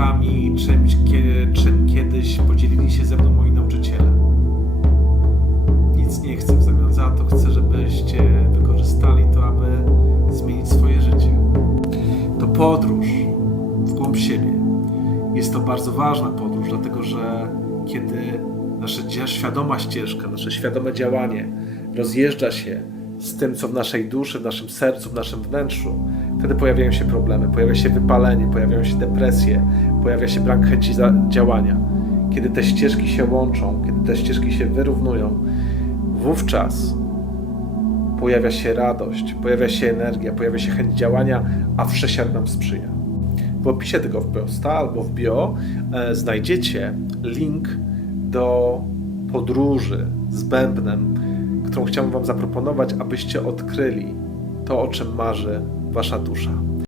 wami czymś, czym kiedyś podzielili się ze mną moi nauczyciele. Nic nie chcę w zamian za to. Chcę, żebyście wykorzystali to, aby zmienić swoje życie. To podróż w głąb siebie. Jest to bardzo ważna podróż, dlatego że kiedy nasza świadoma ścieżka, nasze świadome działanie rozjeżdża się z tym, co w naszej duszy, w naszym sercu, w naszym wnętrzu, wtedy pojawiają się problemy, pojawia się wypalenie, pojawiają się depresje, pojawia się brak chęci działania. Kiedy te ścieżki się łączą, kiedy te ścieżki się wyrównują, wówczas pojawia się radość, pojawia się energia, pojawia się chęć działania, a wszechświat nam sprzyja. W opisie tego posta albo w bio e, znajdziecie link do podróży z bębnem, którą chciałbym Wam zaproponować, abyście odkryli to, o czym marzy Wasza dusza.